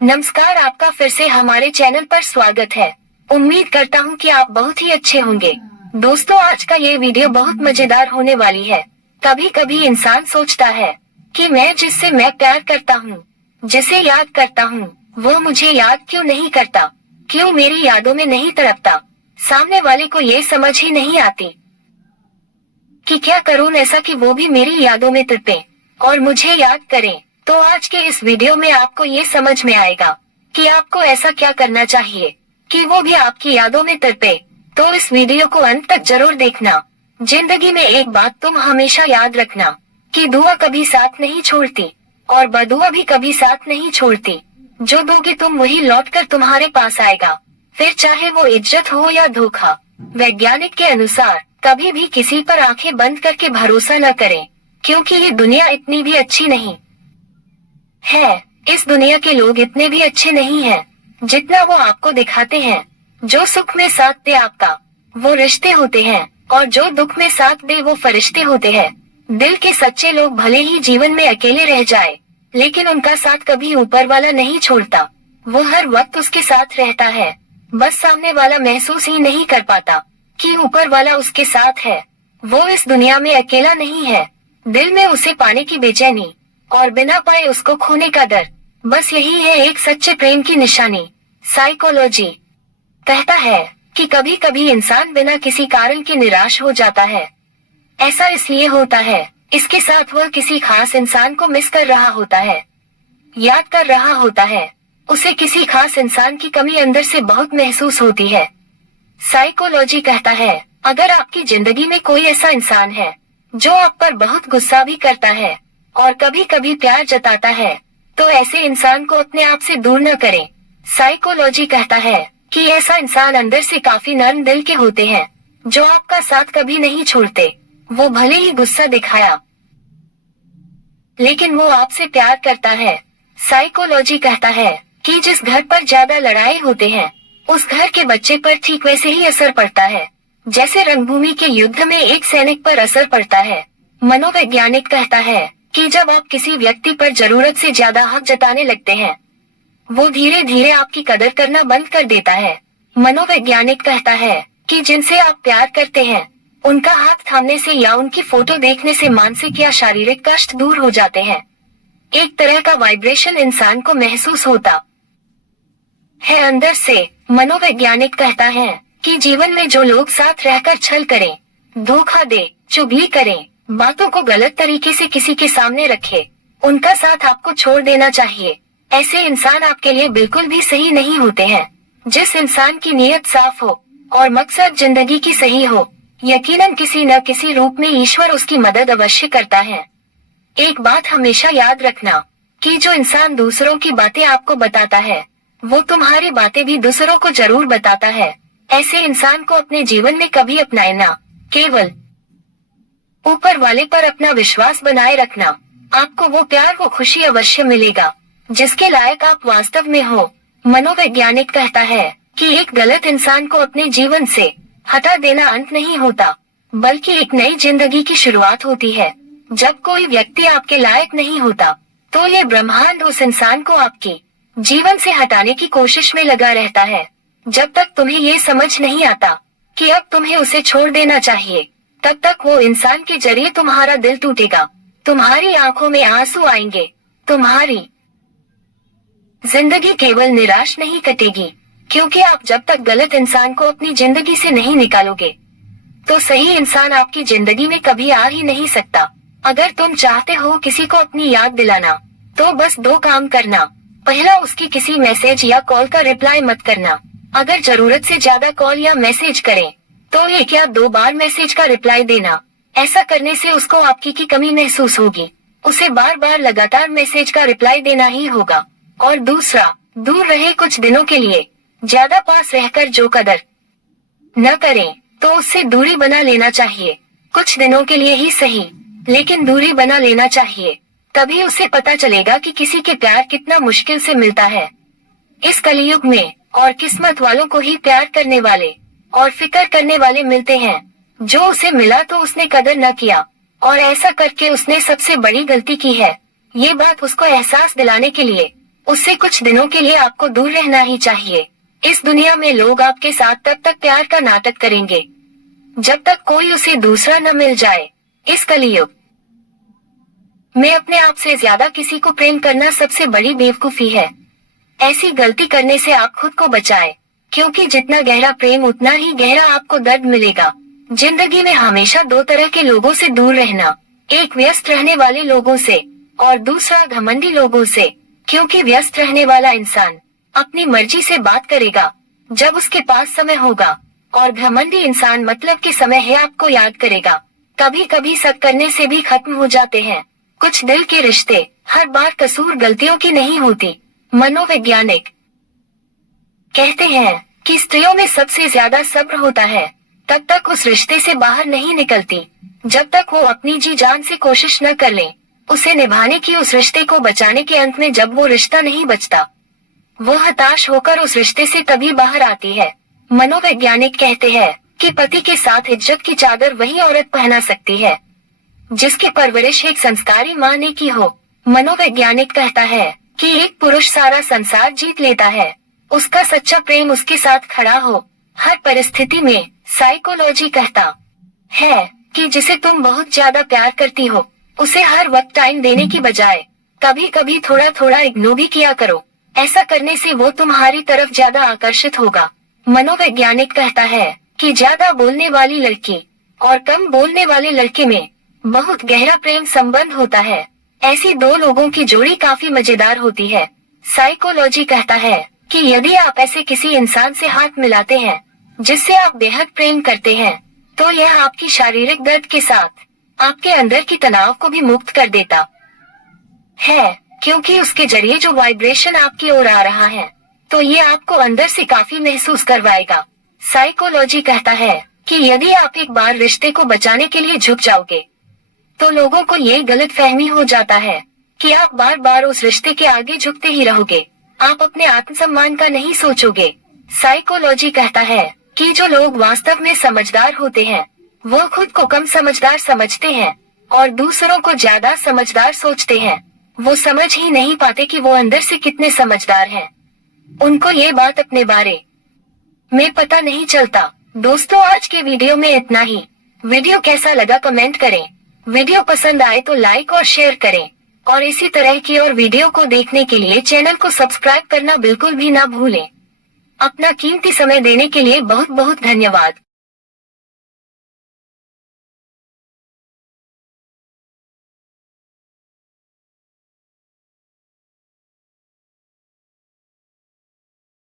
नमस्कार, आपका फिर से हमारे चैनल पर स्वागत है। उम्मीद करता हूँ कि आप बहुत ही अच्छे होंगे। दोस्तों, आज का ये वीडियो बहुत मजेदार होने वाली है। कभी कभी इंसान सोचता है कि मैं जिससे मैं प्यार करता हूँ, जिसे याद करता हूँ, वो मुझे याद क्यों नहीं करता, क्यों मेरी यादों में नहीं तड़पता। सामने वाले को ये समझ ही नहीं आती कि क्या करूँ ऐसा कि वो भी मेरी यादों में तड़पे और मुझे याद करें। तो आज के इस वीडियो में आपको ये समझ में आएगा कि आपको ऐसा क्या करना चाहिए कि वो भी आपकी यादों में तड़पे। तो इस वीडियो को अंत तक जरूर देखना। जिंदगी में एक बात तुम हमेशा याद रखना कि दुआ कभी साथ नहीं छोड़ती और बदुआ भी कभी साथ नहीं छोड़ती। जो दोगे तुम वही लौट कर तुम्हारे पास आएगा, फिर चाहे वो इज्जत हो या धोखा। वैज्ञानिक के अनुसार कभी भी किसी पर आंखें बंद करके भरोसा न करें, क्योंकि ये दुनिया इतनी भी अच्छी नहीं है। इस दुनिया के लोग इतने भी अच्छे नहीं हैं जितना वो आपको दिखाते हैं। जो सुख में साथ दे आपका वो रिश्ते होते हैं, और जो दुख में साथ दे वो फरिश्ते होते हैं। दिल के सच्चे लोग भले ही जीवन में अकेले रह जाए, लेकिन उनका साथ कभी ऊपर वाला नहीं छोड़ता। वो हर वक्त उसके साथ रहता है, बस सामने वाला महसूस ही नहीं कर पाता कि ऊपर वाला उसके साथ है। वो इस दुनिया में अकेला नहीं है। दिल में उसे पाने की बेचैनी और बिना पाए उसको खोने का डर, बस यही है एक सच्चे प्रेम की निशानी। साइकोलॉजी कहता है कि कभी कभी इंसान बिना किसी कारण के निराश हो जाता है। ऐसा इसलिए होता है, इसके साथ वह किसी खास इंसान को मिस कर रहा होता है, याद कर रहा होता है। उसे किसी खास इंसान की कमी अंदर से बहुत महसूस होती है। साइकोलॉजी कहता है, अगर आपकी जिंदगी में कोई ऐसा इंसान है जो आप पर बहुत गुस्सा भी करता है और कभी कभी प्यार जताता है, तो ऐसे इंसान को अपने आप से दूर न करें। साइकोलॉजी कहता है कि ऐसा इंसान अंदर से काफी नर्म दिल के होते हैं, जो आपका साथ कभी नहीं छोड़ते। वो भले ही गुस्सा दिखाया, लेकिन वो आपसे प्यार करता है। साइकोलॉजी कहता है कि जिस घर पर ज्यादा लड़ाई होते हैं, उस घर के बच्चे पर ठीक वैसे ही असर पड़ता है जैसे रणभूमि के युद्ध में एक सैनिक पर असर पड़ता है। मनोवैज्ञानिक कहता है कि जब आप किसी व्यक्ति पर जरूरत से ज्यादा हक जताने लगते हैं, वो धीरे धीरे आपकी कदर करना बंद कर देता है। मनोवैज्ञानिक कहता है कि जिनसे आप प्यार करते हैं, उनका हाथ थामने से या उनकी फोटो देखने से मानसिक या शारीरिक कष्ट दूर हो जाते हैं। एक तरह का वाइब्रेशन इंसान को महसूस होता है अंदर से। मनोवैज्ञानिक कहता है कि जीवन में जो लोग साथ रहकर छल करें, धोखा दे, चुगली करें, बातों को गलत तरीके से किसी के सामने रखे, उनका साथ आपको छोड़ देना चाहिए। ऐसे इंसान आपके लिए बिल्कुल भी सही नहीं होते हैं। जिस इंसान की नीयत साफ हो और मकसद जिंदगी की सही हो, यकीनन किसी न किसी रूप में ईश्वर उसकी मदद अवश्य करता है। एक बात हमेशा याद रखना कि जो इंसान दूसरों की बातें आपको बताता है, वो तुम्हारी बातें भी दूसरों को जरूर बताता है। ऐसे इंसान को अपने जीवन में कभी अपनाए ना, केवल ऊपर वाले पर अपना विश्वास बनाए रखना। आपको वो प्यार, वो खुशी अवश्य मिलेगा जिसके लायक आप वास्तव में हो। मनोवैज्ञानिक कहता है कि एक गलत इंसान को अपने जीवन से हटा देना अंत नहीं होता, बल्कि एक नई जिंदगी की शुरुआत होती है। जब कोई व्यक्ति आपके लायक नहीं होता, तो ये ब्रह्मांड उस इंसान को आपके जीवन से हटाने की कोशिश में लगा रहता है। जब तक तुम्हें ये समझ नहीं आता कि अब तुम्हें उसे छोड़ देना चाहिए, तब तक वो इंसान के जरिए तुम्हारा दिल टूटेगा, तुम्हारी आंखों में आंसू आएंगे, तुम्हारी जिंदगी केवल निराश नहीं कटेगी। क्योंकि आप जब तक गलत इंसान को अपनी जिंदगी से नहीं निकालोगे, तो सही इंसान आपकी जिंदगी में कभी आ ही नहीं सकता। अगर तुम चाहते हो किसी को अपनी याद दिलाना, तो बस दो काम करना। पहला, उसकी किसी मैसेज या कॉल का रिप्लाई मत करना। अगर जरूरत से ज्यादा कॉल या मैसेज करें, तो एक या दो बार मैसेज का रिप्लाई देना। ऐसा करने से उसको आपकी की कमी महसूस होगी, उसे बार बार लगातार मैसेज का रिप्लाई देना ही होगा। और दूसरा, दूर रहे कुछ दिनों के लिए, ज्यादा पास रहकर जो कदर न करें, तो उससे दूरी बना लेना चाहिए। कुछ दिनों के लिए ही सही, लेकिन दूरी बना लेना चाहिए। तभी उसे पता चलेगा कि किसी के प्यार कितना मुश्किल से मिलता है। इस कलयुग में और किस्मत वालों को ही प्यार करने वाले और फिक्र करने वाले मिलते हैं। जो उसे मिला तो उसने कदर न किया, और ऐसा करके उसने सबसे बड़ी गलती की है। ये बात उसको एहसास दिलाने के लिए उससे कुछ दिनों के लिए आपको दूर रहना ही चाहिए। इस दुनिया में लोग आपके साथ तब तक प्यार का नाटक करेंगे जब तक कोई उसे दूसरा न मिल जाए। इस कलयुग में अपने आप से ज्यादा किसी को प्रेम करना सबसे बड़ी बेवकूफी है। ऐसी गलती करने से आप खुद को बचाएं, क्योंकि जितना गहरा प्रेम उतना ही गहरा आपको दर्द मिलेगा। जिंदगी में हमेशा दो तरह के लोगों से दूर रहना, एक व्यस्त रहने वाले लोगों से और दूसरा घमंडी लोगों से, क्योंकि व्यस्त रहने वाला इंसान अपनी मर्जी से बात करेगा जब उसके पास समय होगा, और घमंडी इंसान मतलब के समय है आपको याद करेगा। कभी कभी शक करने से भी खत्म हो जाते हैं कुछ दिल के रिश्ते। हर बार कसूर गलतियों की नहीं होती। मनोवैज्ञानिक कहते हैं कि स्त्रियों में सबसे ज्यादा सब्र होता है तब तक उस रिश्ते से बाहर नहीं निकलती जब तक वो अपनी जी जान से कोशिश न कर ले उसे निभाने की, उस रिश्ते को बचाने के। अंत में जब वो रिश्ता नहीं बचता, वो हताश होकर उस रिश्ते से तभी बाहर आती है। मनोवैज्ञानिक कहते हैं कि पति के साथ इज्जत की चादर वही औरत पहना सकती है जिसकी परवरिश एक संस्कारी माँ ने की हो। मनोवैज्ञानिक कहता है कि एक पुरुष सारा संसार जीत लेता है उसका सच्चा प्रेम उसके साथ खड़ा हो हर परिस्थिति में। साइकोलॉजी कहता है कि जिसे तुम बहुत ज्यादा प्यार करती हो उसे हर वक्त टाइम देने की बजाय कभी कभी थोड़ा थोड़ा इग्नोर भी किया करो। ऐसा करने से वो तुम्हारी तरफ ज्यादा आकर्षित होगा। मनोवैज्ञानिक कहता है कि ज्यादा बोलने वाली लड़की और कम बोलने वाले लड़के में बहुत गहरा प्रेम संबंध होता है। ऐसी दो लोगों की जोड़ी काफी मजेदार होती है। साइकोलॉजी कहता है कि यदि आप ऐसे किसी इंसान से हाथ मिलाते हैं जिससे आप बेहद प्रेम करते हैं, तो यह आपकी शारीरिक दर्द के साथ आपके अंदर की तनाव को भी मुक्त कर देता है, क्योंकि उसके जरिए जो वाइब्रेशन आपकी ओर आ रहा है, तो ये आपको अंदर से काफी महसूस करवाएगा। साइकोलॉजी कहता है कि यदि आप एक बार रिश्ते को बचाने के लिए झुक जाओगे, तो लोगों को ये गलत फहमी हो जाता है कि आप बार बार उस रिश्ते के आगे झुकते ही रहोगे, आप अपने आत्मसम्मान का नहीं सोचोगे। साइकोलॉजी कहता है कि जो लोग वास्तव में समझदार होते हैं वो खुद को कम समझदार समझते हैं और दूसरों को ज्यादा समझदार सोचते हैं। वो समझ ही नहीं पाते कि वो अंदर से कितने समझदार हैं। उनको ये बात अपने बारे में पता नहीं चलता। दोस्तों, आज के वीडियो में इतना ही। वीडियो कैसा लगा कमेंट करें। वीडियो पसंद आए तो लाइक और शेयर करें, और इसी तरह की और वीडियो को देखने के लिए चैनल को सब्सक्राइब करना बिल्कुल भी ना भूलें। अपना कीमती समय देने के लिए बहुत बहुत धन्यवाद।